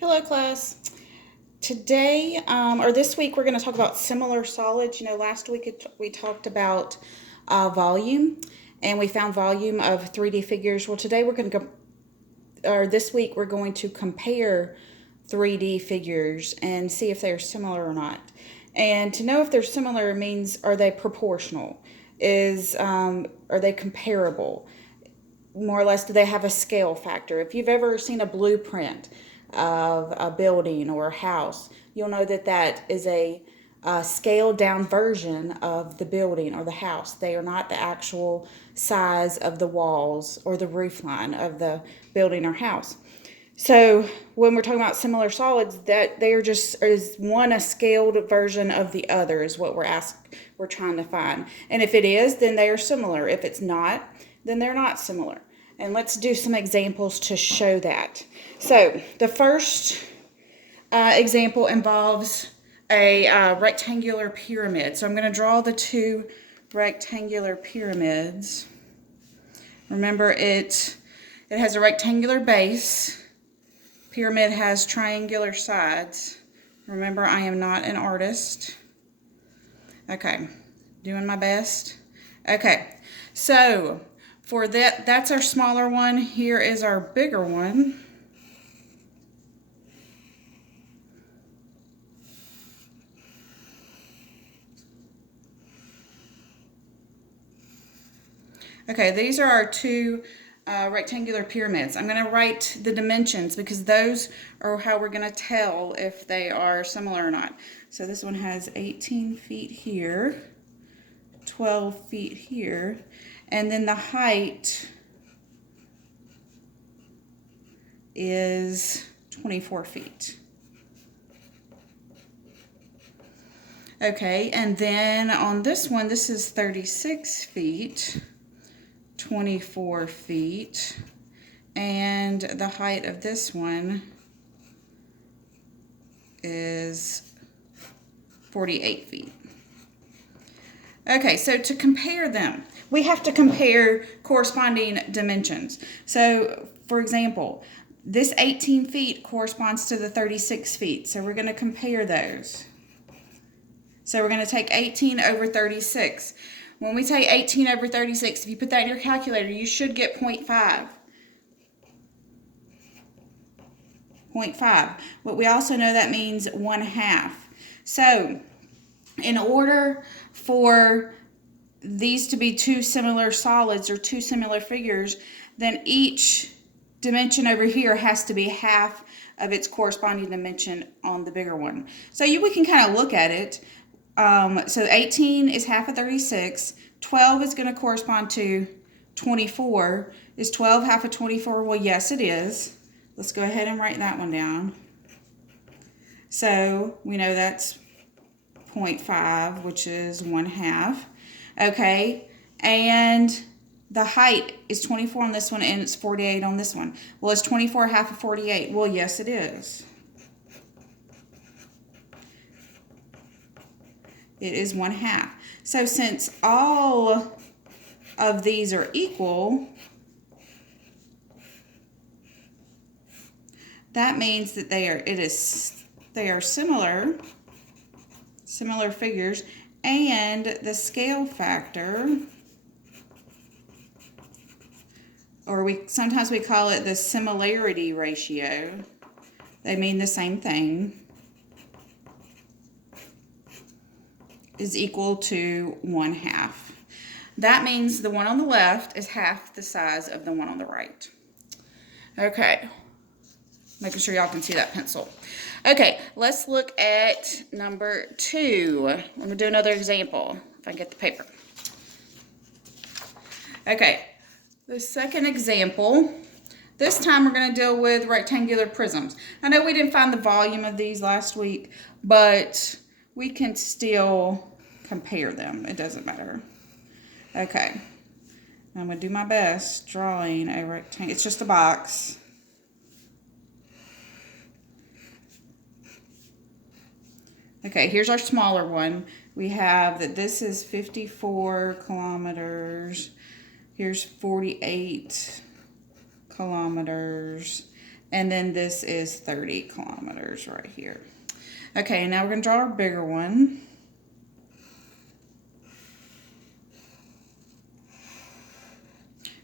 Hello, class. Today, or this week, we're going to talk about similar solids. Last week we talked about volume, and we found volume of 3D figures. Well, today we're going to or this week we're going to compare 3D figures and see if they're similar or not. And to know if they're similar means, are they proportional? Are they comparable? More or less, do they have a scale factor? If you've ever seen a blueprint of a building or a house, you'll know that that is a scaled down version of the building or the house. They are not the actual size of the walls or the roof line of the building or house. So when we're talking about similar solids, that they are just is one a scaled version of the other is what we're trying to find. And if it is, then they are similar. If it's not, then they're not similar. And let's do some examples to show that. So the first example involves a rectangular pyramid. So I'm going to draw the two rectangular pyramids. Remember, it has a rectangular base. Pyramid has triangular sides. Remember, I am not an artist. Okay, doing my best. Okay, so for that's our smaller one. Here is our bigger one. Okay, these are our two rectangular pyramids. I'm going to write the dimensions because those are how we're going to tell if they are similar or not. So this one has 18 feet here, 12 feet here, and then the height is 24 feet. Okay, and then on this one, this is 36 feet. 24 feet, and the height of this one is 48 feet. Okay, so to compare them, we have to compare corresponding dimensions. So, for example, this 18 feet corresponds to the 36 feet, so we're going to compare those. So we're going to take 18 over 36. When we take 18 over 36, if you put that in your calculator, you should get 0.5. 0.5. But we also know that means 1/2. So, in order for these to be two similar solids or two similar figures, then each dimension over here has to be half of its corresponding dimension on the bigger one. So we can kind of look at it. So 18 is half of 36. 12 is going to correspond to 24. Is 12 half of 24? Well, yes, it is. Let's go ahead and write that one down. So we know that's 0.5, which is 1/2. Okay, and the height is 24 on this one, and it's 48 on this one. Well, is 24 half of 48? Well, yes, it is. It is 1/2. So since all of these are equal, that means that they are similar figures, and the scale factor, or sometimes we call it the similarity ratio. They mean the same thing. Is equal to 1/2. That means the one on the left is half the size of the one on the right. Okay, making sure y'all can see that pencil. Okay, let's look at number 2. I'm going to do another example if I get the paper. Okay, the second example, this time we're going to deal with rectangular prisms. I know we didn't find the volume of these last week, but we can still compare them. It doesn't matter. Okay. I'm going to do my best drawing a rectangle. It's just a box. Okay, here's our smaller one. We have that this is 54 kilometers. Here's 48 kilometers. And then this is 30 kilometers right here. Okay, now we're going to draw our bigger one.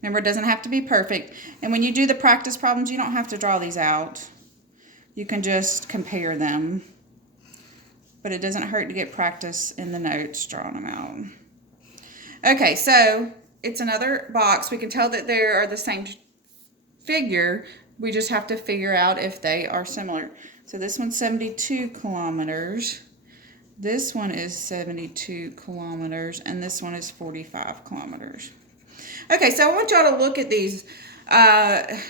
Remember, it doesn't have to be perfect. And when you do the practice problems, you don't have to draw these out. You can just compare them. But it doesn't hurt to get practice in the notes drawing them out. Okay, so it's another box. We can tell that they are the same figure. We just have to figure out if they are similar. So this one's 72 kilometers. This one is 72 kilometers. And this one is 45 kilometers. Okay, so I want y'all to look at these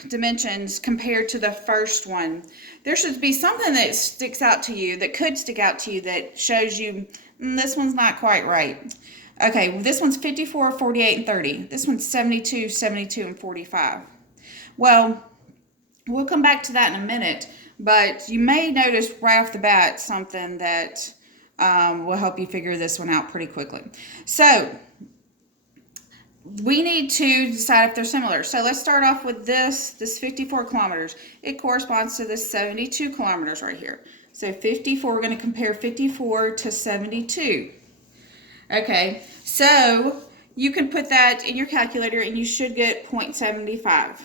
dimensions compared to the first one. There should be something that sticks out to you, that could stick out to you, that shows you this one's not quite right. Okay, this one's 54, 48, and 30. This one's 72, 72, and 45. Well, we'll come back to that in a minute, but you may notice right off the bat something that will help you figure this one out pretty quickly. So we need to decide if they're similar. So let's start off with this 54 kilometers. It corresponds to this 72 kilometers right here. So 54, we're going to compare 54 to 72. Okay, so you can put that in your calculator and you should get 0.75.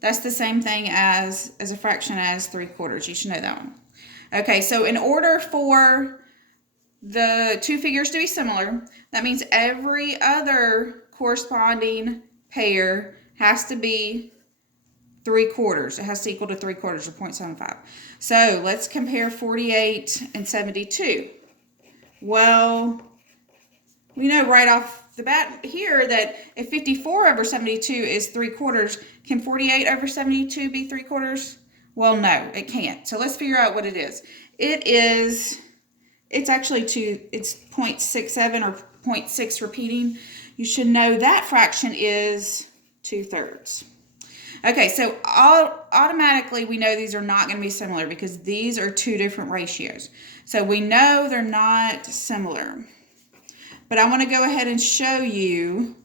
That's the same thing as a fraction as 3/4. You should know that one. Okay, so in order for the two figures to be similar, that means every other corresponding pair has to be 3/4. It has to equal to 3/4 or 0.75. So let's compare 48 and 72. Well, we know right off the bat here that if 54 over 72 is 3/4, can 48 over 72 be 3/4? Well, no, it can't. So let's figure out what it is. It's actually it's 0.67 or 0.6 repeating. You should know that fraction is 2/3. Okay, so automatically we know these are not going to be similar because these are two different ratios. So we know they're not similar. But I want to go ahead and show you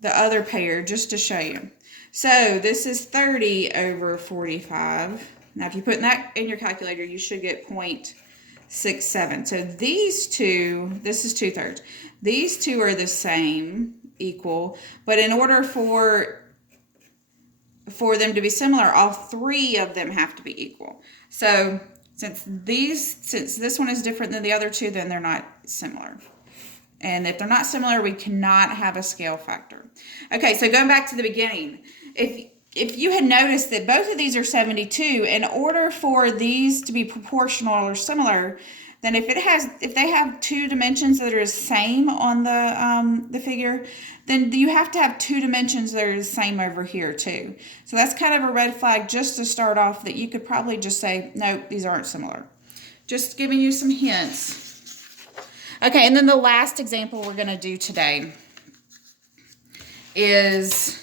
the other pair just to show you. So this is 30 over 45. Now if you put that in your calculator, you should get 0.67. So these two, this is 2/3. These two are the same, equal, but in order for them to be similar, all three of them have to be equal. So since this one is different than the other two, then they're not similar. And if they're not similar, we cannot have a scale factor. Okay, so going back to the beginning, if you had noticed that both of these are 72, in order for these to be proportional or similar, then if they have two dimensions that are the same on the figure, then you have to have two dimensions that are the same over here too. So that's kind of a red flag just to start off, that you could probably just say, no, these aren't similar. Just giving you some hints. Okay, and then the last example we're going to do today is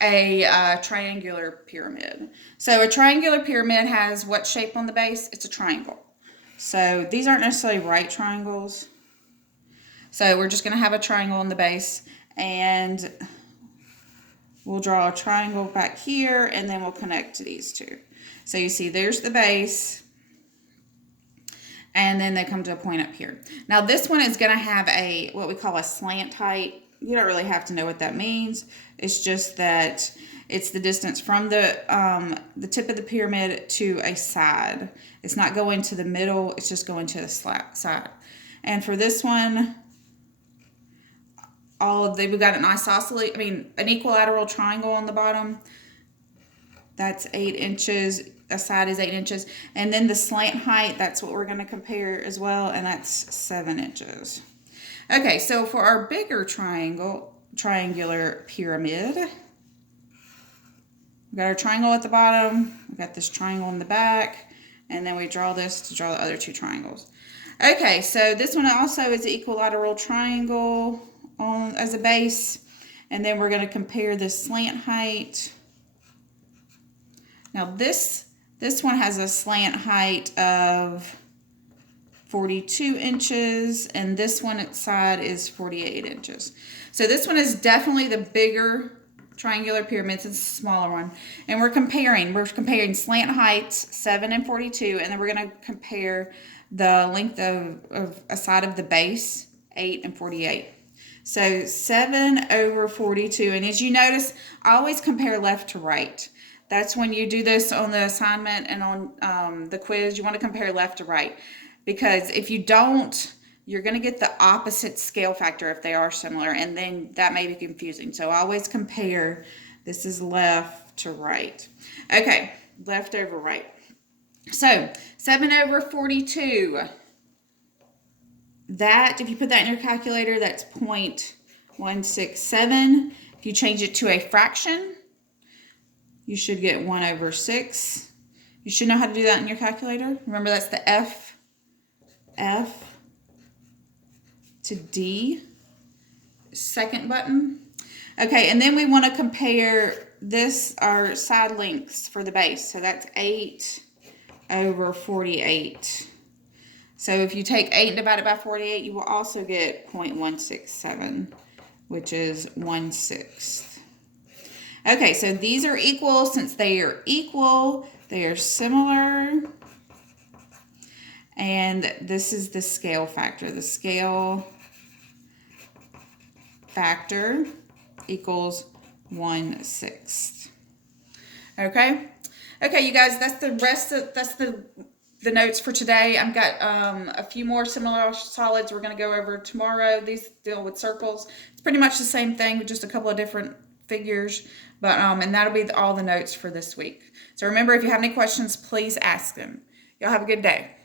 a triangular pyramid. So a triangular pyramid has what shape on the base? It's a triangle. So these aren't necessarily right triangles. So we're just going to have a triangle on the base, and we'll draw a triangle back here, and then we'll connect to these two. So you see there's the base, and then they come to a point up here. Now this one is going to have what we call a slant height. You don't really have to know what that means. It's just that it's the distance from the tip of the pyramid to a side. It's not going to the middle, it's just going to the side. And for this one, we've got an equilateral triangle on the bottom. That's 8 inches. A side is 8 inches. And then the slant height, that's what we're going to compare as well, and that's 7 inches. Okay, so for our bigger triangular pyramid, we've got our triangle at the bottom, we've got this triangle in the back, and then we draw this to draw the other two triangles. Okay, so this one also is an equilateral triangle as a base, and then we're going to compare the slant height. Now this one has a slant height of 42 inches, and this one side is 48 inches. So this one is definitely the bigger triangular pyramids. It's a smaller one. And we're comparing slant heights 7 and 42, and then we're going to compare the length of a side of the base 8 and 48. So 7 over 42, and as you notice, I always compare left to right. That's when you do this on the assignment and on the quiz, you want to compare left to right, because if you don't, you're going to get the opposite scale factor if they are similar, and then that may be confusing. So I always compare, this is left to right. Okay, left over right. So 7 over 42, that, if you put that in your calculator, that's 0.167. If you change it to a fraction, you should get 1 over 6. You should know how to do that in your calculator. Remember, that's the F to D second button. Okay, and then we want to compare this, our side lengths for the base. So that's 8 over 48. So if you take 8 and divide it by 48, you will also get 0.167, which is 1/6. Okay, so these are equal. Since they are equal, they are similar. And this is the scale factor. The scale factor equals 1/6. Okay? Okay, you guys, that's the rest of, that's the notes for today. I've got a few more similar solids we're going to go over tomorrow. These deal with circles. It's pretty much the same thing with just a couple of different figures, but and that'll be all the notes for this week. So remember, if you have any questions, please ask them. Y'all have a good day.